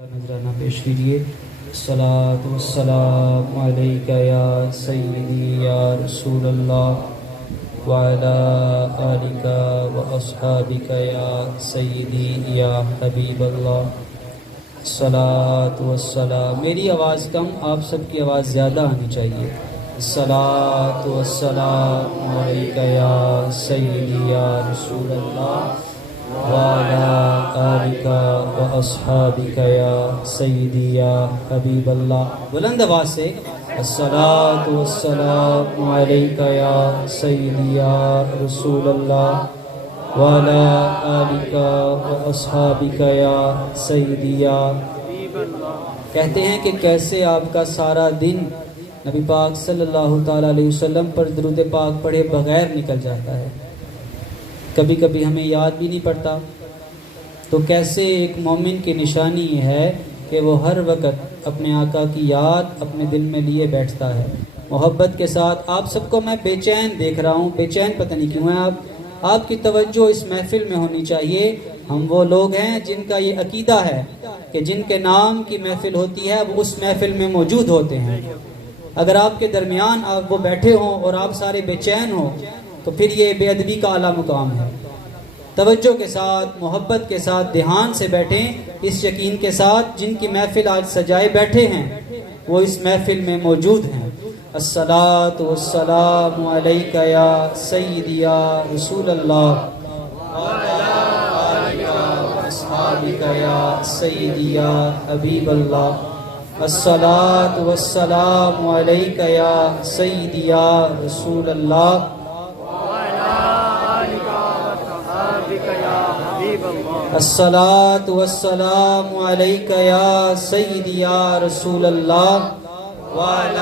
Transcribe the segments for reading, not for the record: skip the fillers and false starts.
نذرانہ پیش کیجیے۔ الصلاۃ والسلام علیک یا سیدی یا رسول اللہ وعلی آلک واصحابک یا سیدی یا حبیب اللہ۔ الصلاۃ والسلام، میری آواز کم، آپ سب کی آواز زیادہ آنی چاہیے۔ الصلاۃ والسلام علیک یا سیدی یا رسول اللہ وعلی آلک واصحابک یا سیدی یا حبیب اللہ۔ بلند آواز سے الصلاۃ والسلام علیک یا سیدی یا رسول اللہ وعلی آلک واصحابک یا سیدی یا حبیب اللہ۔ کہتے ہیں کہ کیسے آپ کا سارا دن نبی پاک صلی اللہ تعالیٰ علیہ وسلم پر درود پاک پڑھے بغیر نکل جاتا ہے، کبھی کبھی ہمیں یاد بھی نہیں پڑتا۔ تو کیسے ایک مومن کی نشانی یہ ہے کہ وہ ہر وقت اپنے آقا کی یاد اپنے دل میں لیے بیٹھتا ہے محبت کے ساتھ۔ آپ سب کو میں بے چین دیکھ رہا ہوں، بے چین پتہ نہیں کیوں ہے آپ کی توجہ اس محفل میں ہونی چاہیے۔ ہم وہ لوگ ہیں جن کا یہ عقیدہ ہے کہ جن کے نام کی محفل ہوتی ہے وہ اس محفل میں موجود ہوتے ہیں۔ اگر آپ کے درمیان آپ وہ بیٹھے ہوں اور آپ سارے بے چین ہوں تو پھر یہ بے ادبی کا اعلیٰ مقام ہے۔ توجہ کے ساتھ، محبت کے ساتھ، دھیان سے بیٹھیں، اس یقین کے ساتھ جن کی محفل آج سجائے بیٹھے ہیں وہ اس محفل میں موجود ہیں۔ الصلاۃ والسلام علیک یا سیدی یا رسول اللہ وعلی آلک واصحابک یا سیدی یا حبیب اللہ۔ الصلاۃ والسلام علیک یا سیدی یا رسول اللہ الصلاۃ والسلام علیک یا سیدی یا رسول اللہ وعلی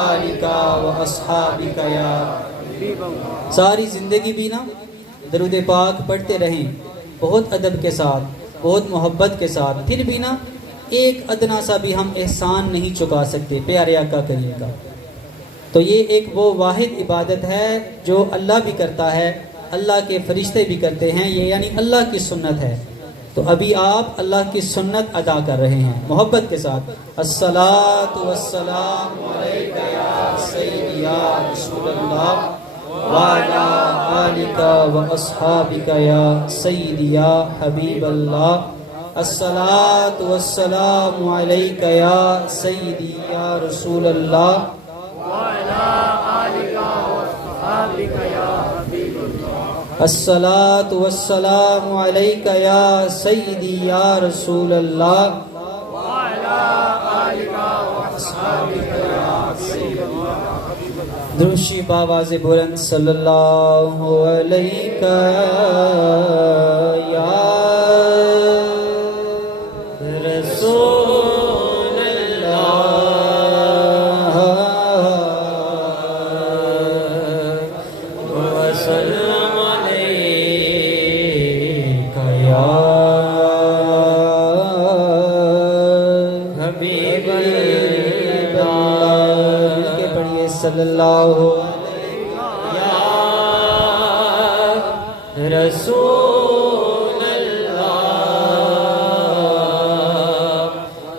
آلک واصحابک یا حبیب اللہ۔ ساری زندگی بھی نا درود پاک پڑھتے رہیں، بہت ادب کے ساتھ، بہت محبت کے ساتھ، پھر بھی نا ایک ادنا سا بھی ہم احسان نہیں چکا سکتے پیارے آقا کریم کا۔ تو یہ ایک وہ واحد عبادت ہے جو اللہ بھی کرتا ہے، اللہ کے فرشتے بھی کرتے ہیں، یہ یعنی اللہ کی سنت ہے۔ تو ابھی آپ اللہ کی سنت ادا کر رہے ہیں محبت کے ساتھ۔ الصلاۃ والسلام علیک یا سیدی یا رسول اللہ وعلی آلک واصحابک یا سیدی یا حبیب اللہ۔ الصلاۃ والسلام علیک یا سیدی یا رسول اللہ وعلی آلک واصحابک یا حبیب اللہ۔ الصلاۃ والسلام علیک یا سیدی یا رسول اللہ وعلی آلک واصحابک یا حبیب اللہ۔ درشی باواز بلند صلی اللہ علیہ یا رسول اللہ وسلم علیک یا حبیب اللہ۔ کے پڑھیے صلی اللہ علیہ یا رسول اللہ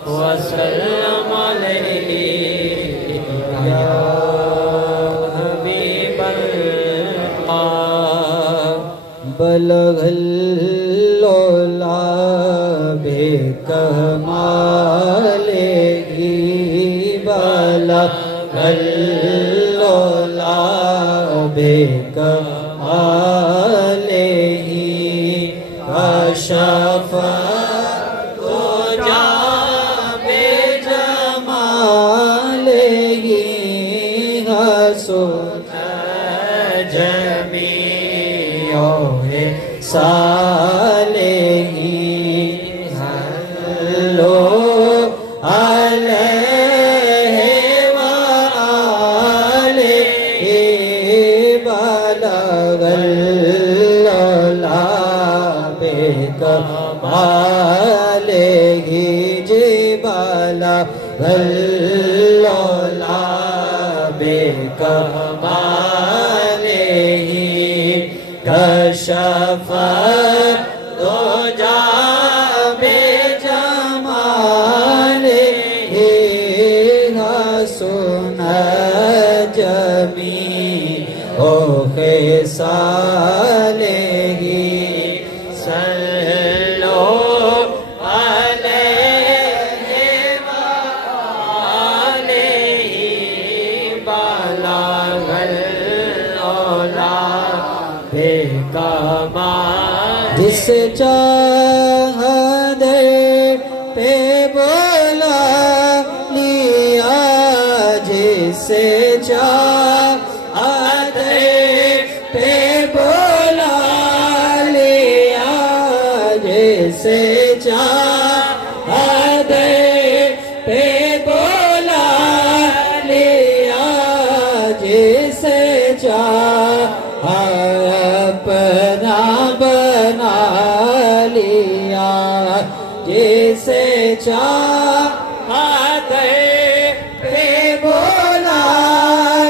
وسلم علیہ یا حبیب اللہ۔ بلغ العلا بکمالہ بلغ العلا بکمالہ کشف الدجی بجمالہ حسن جمیع صالح صلو علیہ وآلہ بلغ العلا بکمالہ بلغ العلا بکمالہ کشف الدجی بجمالہ جسے چاہا در پہ بولا لیا جسے چاہا در پہ بولا لیا جسے چاہا در پہ بولا لیا جسے چاہا اپنا بنا لیا جسے چاہا در پہ بولا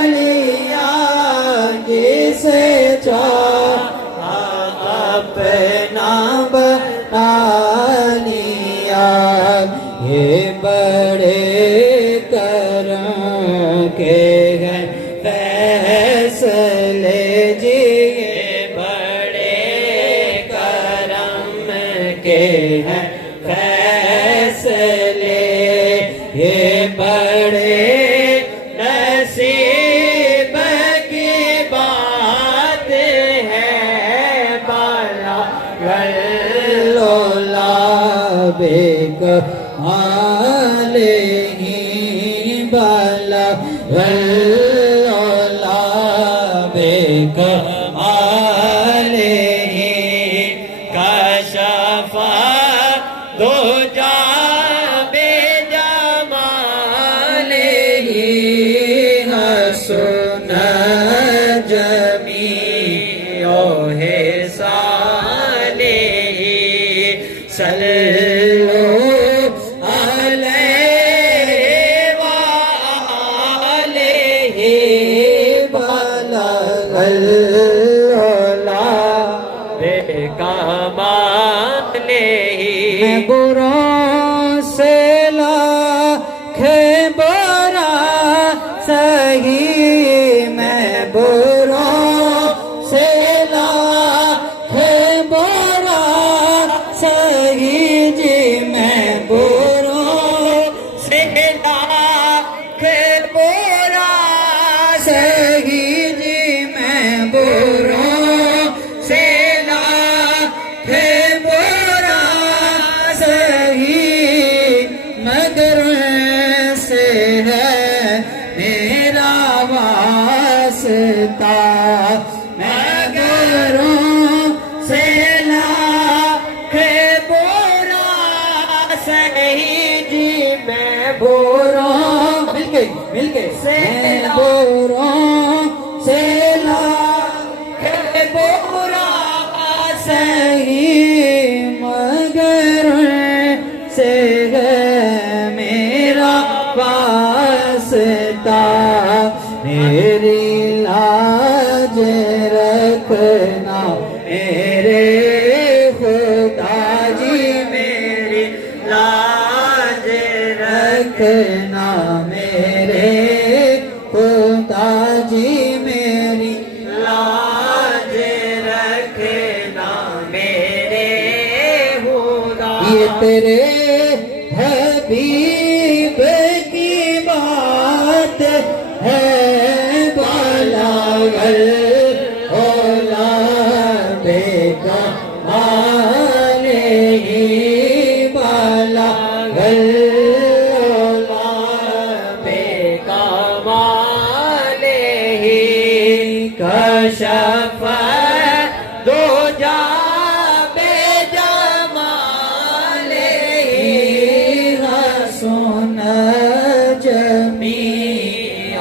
لیا جسے چاہا اپنا بنا لیا یہ بڑے کرم کے ہیں فیصلے جی ہیں فیصلے یہ بڑے نصیب کی بات ہے بالا لولا بیک علیہ بالا لولا بیک دو جا بے جمال ہی حسن جمیع حسان ہی صلو علیہ وآلہ بلغ العلا بے کمال میں بروں سے لاکھ برا سہی میں بروں سے لاکھ برا سہی جی میں بروں سے لاکھ برا سہی جی میں بروں سے لاکھ مگر سے ہے میرا واسطہ مگر سے لاکھ برا سہی جی میں بروں مل گئی سے بروں سے لاکھ برا سہی مگر سے واسطہ میری لاج رکھنا میرے خدا جی میری لاج رکھنا میرے خدا جی میری لاج رکھنا میرے خدا یہ تیرے حبیب کی بات ہے بلغ العلا بے کمال ہی بلغ العلا بے کمال ہی کشف دو جا سن جمیع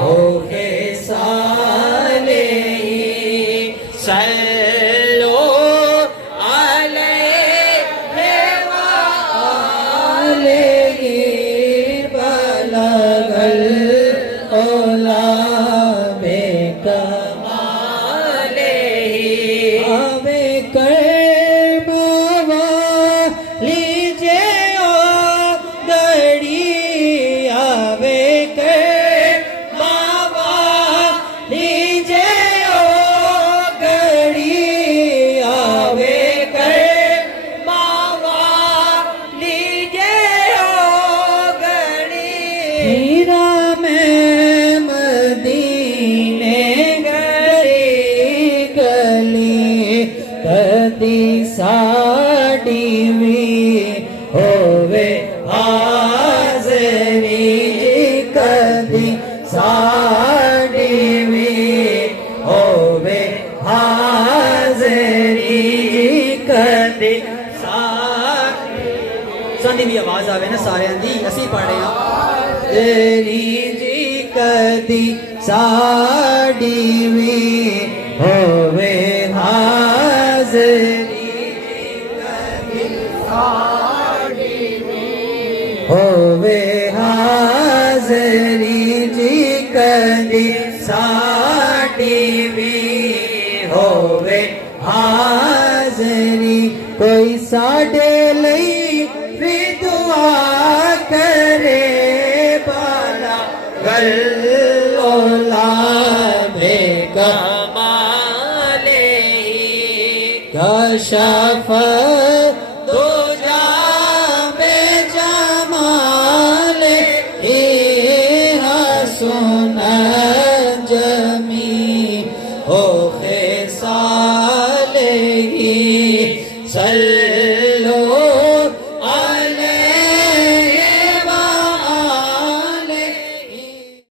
جاوے نا سارے دی اسی پڑھے ہیں حاضری جی کدی ساڑی وی ہووے حاضری جی کدی ساڑی وی ہووے حاضری جی کدی ساڑی وی ہووے حاضری کوئی ساڑے لئی بھی دعا کرے بالا اولاد کمالے کشف دجا بے جمال حسن جمی ہو